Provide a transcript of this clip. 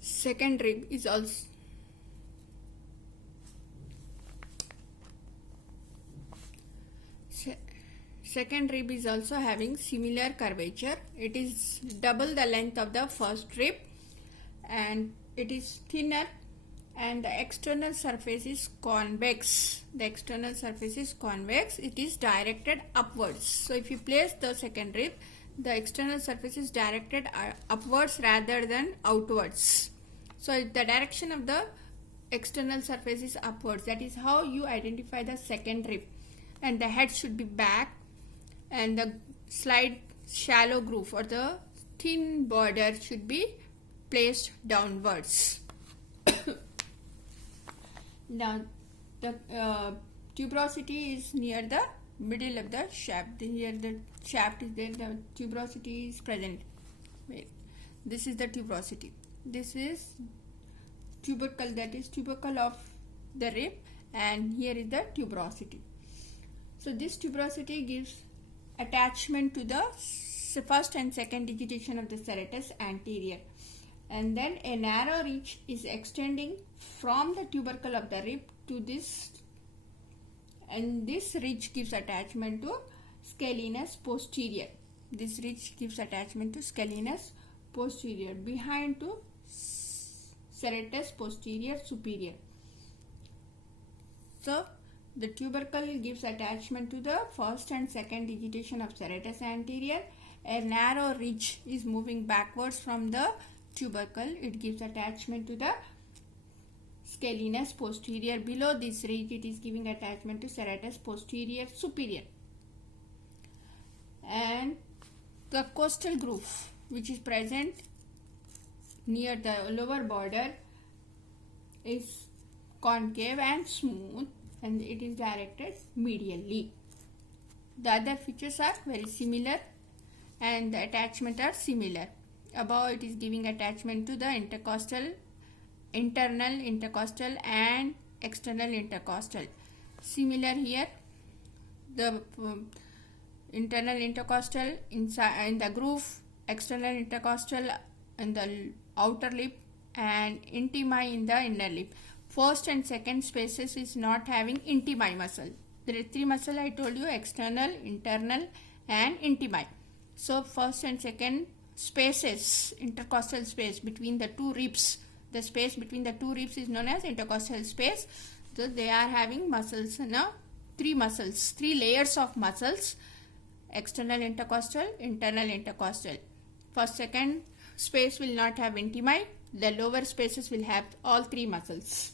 Second rib is also second rib is also having similar curvature. It is double the length of the first rib and it is thinner, and the external surface is convex. The external surface is convex. It is directed upwards. So if you place the second rib, the external surface is directed upwards rather than outwards. So the direction of the external surface is upwards. That is how you identify the second rib. And the head should be back, and the slight shallow groove or the thin border should be placed downwards. Now the tuberosity is near the middle of the shaft. Here the shaft is there, the tuberosity is present. Wait. This is the tuberosity. This is tubercle, that is tubercle of the rib, and here is the tuberosity. So this tuberosity gives attachment to the first and second digitation of the serratus anterior, and then a narrow ridge is extending from the tubercle of the rib to this, and this ridge gives attachment to scalenus posterior. This ridge gives attachment to scalenus posterior behind to serratus posterior superior. So the tubercle gives attachment to the first and second digitation of serratus anterior. A narrow ridge is moving backwards from the tubercle. It gives attachment to the scalenus posterior. Below this ridge, it is giving attachment to serratus posterior superior. And the costal groove, which is present near the lower border, is concave and smooth, and it is directed medially. The other features are very similar and the attachment are similar. Above it is giving attachment to the intercostal, internal intercostal and external intercostal. Similar here, the internal intercostal inside in the groove, external intercostal in the outer lip, and intimae in the inner lip. First and second spaces is not having intimae muscle. There are three muscles I told you: external, internal and intimae. So first and second spaces, intercostal space between the two ribs, the space between the two ribs is known as intercostal space. So they are having muscles, three muscles, three layers of muscles: external intercostal, internal intercostal. First, second space will not have intimae. The lower spaces will have all three muscles.